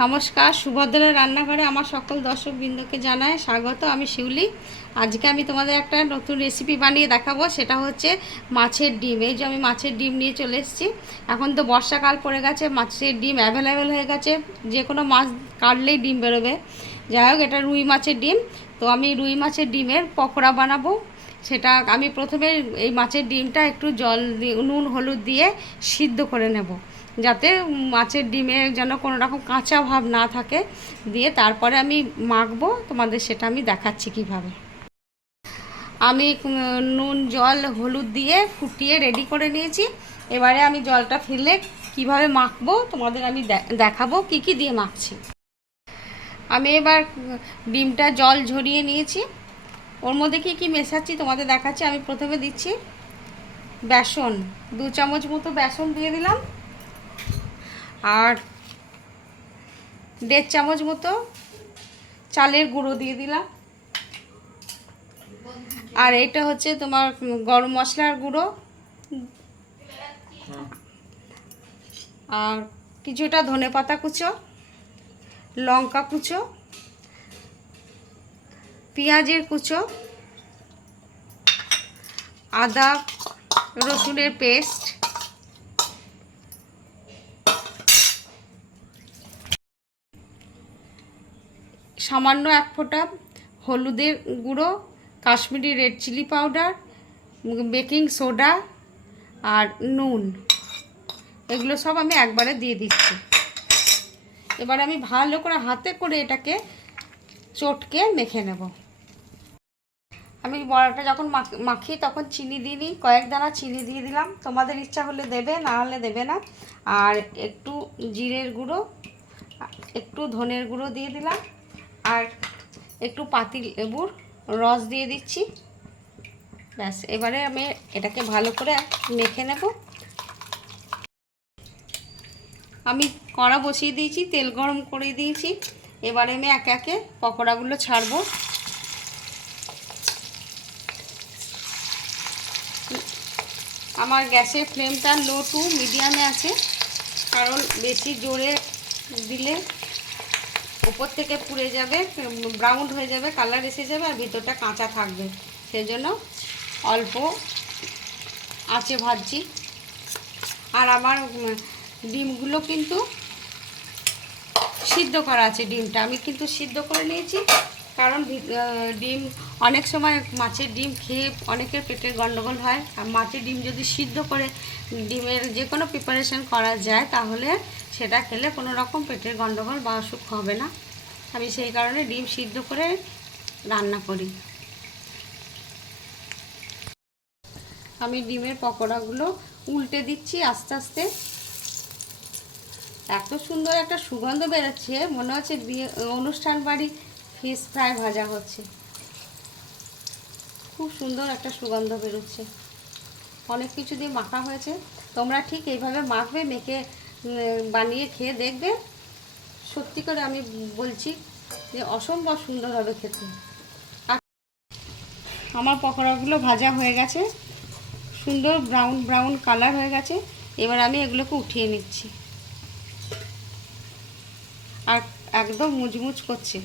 নমস্কার, সুভদ্রার রান্নাঘরে আমার সকল দর্শকবৃন্দকে জানাই স্বাগত। আমি শিউলি। আজকে আমি তোমাদের একটা নতুন রেসিপি বানিয়ে দেখাবো, সেটা হচ্ছে মাছের ডিম। এই যে আমি মাছের ডিম নিয়ে চলে এসেছি। এখন তো বর্ষাকাল পড়ে গেছে, মাছের ডিম অ্যাভেলেবেল হয়ে গেছে, যে কোনো মাছ কাটলেই ডিম বেরোবে। যাই হোক, এটা রুই মাছের ডিম। তো আমি রুই মাছের ডিমের পকোড়া বানাবো। সেটা আমি প্রথমে এই মাছের ডিমটা একটু জল দিয়ে নুন হলুদ দিয়ে সিদ্ধ করে নেব, যাতে মাছের ডিমে যেন কোনো রকম কাঁচা ভাব না থাকে। দিয়ে তারপরে আমি মাখবো, তোমাদের সেটা আমি দেখাচ্ছি কিভাবে। আমি নুন জল হলুদ দিয়ে ফুটিয়ে রেডি করে নিয়েছি। এবারে আমি জলটা ফেলে কিভাবে মাখবো তোমাদের আমি দেখাবো কি কি দিয়ে মাখছি। আমি এবার ডিমটা জল ঝরিয়ে নিয়েছি, ওর মধ্যে কি কি মেশাচ্ছি তোমাদের দেখাচ্ছি। আমি প্রথমে দিচ্ছি বেসন, 2 চামচ মতো বেসন দিয়ে দিলাম, আর 1.5 চামচ মতো চালের গুঁড়ো দিয়ে দিলাম, আর এটা হচ্ছে তোমার গরম মশলার গুঁড়ো, আর কিছুটা ধনেপাতা কুচো, লঙ্কা কুচো, পেঁয়াজের কুচো, আদা রসুনের পেস্ট, সামান্য 1 ফোঁটা হলুদের গুঁড়ো, Kashmiri red chilli powder, baking soda আর নুন, এগুলো সব আমি একবারে দিয়ে দিচ্ছি। এবার আমি ভালো করে হাতে করে এটাকে চটকে মেখে নেব। আমি বড়াটা যখন মাখি তখন চিনি দিইনি, কয়েক দানা চিনি দিয়ে দিলাম, তোমাদের ইচ্ছা হলে দেবে, না হলে দেবে না। আর একটু জিরের গুঁড়ো, একটু ধনের গুঁড়ো দিয়ে দিলাম, আর একটু পাতি লেবুর রস দিয়ে দিচ্ছি। ব্যাস, এবারে আমি এটাকে ভালো করে মেখে নেব। আমি কড়া বসিয়ে দিয়েছি, তেল গরম করে দিয়েছি। এবারে আমি একে একে পকোড়াগুলো ছাড়বো। আমার গ্যাসের ফ্লেমটা লো টু মিডিয়ামে আছে, কারণ বেশি জোরে দিলে উপর থেকে পুড়ে যাবে, ব্রাউন হয়ে যাবে, কালার এসে যাবে, আর ভিতরটা কাঁচা থাকবে। সেজন্য অল্প আঁচে ভাজছি। আর আমার ডিমগুলো কিন্তু সিদ্ধ করা আছে, ডিমটা আমি কিন্তু সিদ্ধ করে নিয়েছি, কারণ ডিম অনেক সময় মাছের ডিম খেয়ে অনেকের পেটের গন্ডগোল হয়। আর মাছের ডিম যদি সিদ্ধ করে ডিমের যে কোনো প্রিপারেশন করা যায়, তাহলে সেটা খেলে কোনো রকম পেটের গন্ডগোল বা অসুখ হবে না। আমি সেই কারণে ডিম সিদ্ধ করে রান্না করি। আমি ডিমের পকোড়াগুলো উল্টে দিচ্ছি আস্তে আস্তে। এত সুন্দর একটা সুগন্ধ বেরোচ্ছে, মনে হচ্ছে বিয়ে অনুষ্ঠান বাড়ি ফিশ ফ্রাই ভাজা হচ্ছে। খুব সুন্দর একটা সুগন্ধ বেরোচ্ছে, অনেক কিছু দিয়ে মাখা হয়েছে। তোমরা ঠিক এইভাবে মাখবে, মেখে বানিয়ে খেয়ে দেখবে। সত্যি করে আমি বলছি যে অসম্ভব সুন্দর হবে খেতে। আমার পকোড়াগুলো ভাজা হয়ে গেছে, সুন্দর ব্রাউন ব্রাউন কালার হয়ে গেছে। এবার আমি এগুলোকে উঠিয়ে নিচ্ছি, আর একদম মুচমুচ করছে।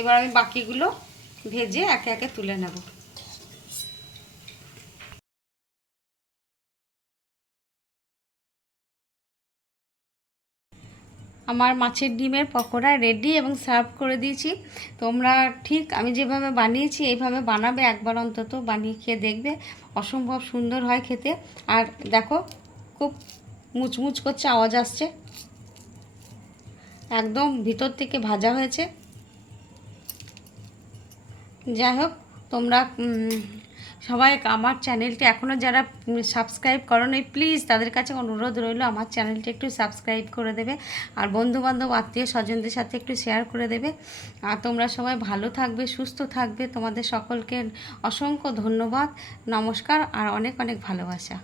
এবার আমি বাকিগুলো ভেজে একে একে তুলে নেব। আমার মাছের ডিমের পকোড়া রেডি এবং সার্ভ করে দিয়েছি। তোমরা ঠিক আমি যেভাবে বানিয়েছি এইভাবে বানাবে, একবার অন্তত বানিয়ে খেয়ে দেখবে, অসম্ভব সুন্দর হয় খেতে। আর দেখো, খুব মুচমুচ করছে, আওয়াজ আসছে, একদম ভিতর থেকে ভাজা হয়েছে। যাই হোক, তোমরা সবাই আমার চ্যানেলটি এখনও যারা সাবস্ক্রাইব করোনি, প্লিজ তাদের কাছে অনুরোধ রইল আমার চ্যানেলটি একটু সাবস্ক্রাইব করে দেবে, আর বন্ধুবান্ধব আত্মীয় স্বজনদের সাথে একটু শেয়ার করে দেবে। আর তোমরা সবাই ভালো থাকবে, সুস্থ থাকবে। তোমাদের সকলকে অসংখ্য ধন্যবাদ, নমস্কার, আর অনেক অনেক ভালোবাসা।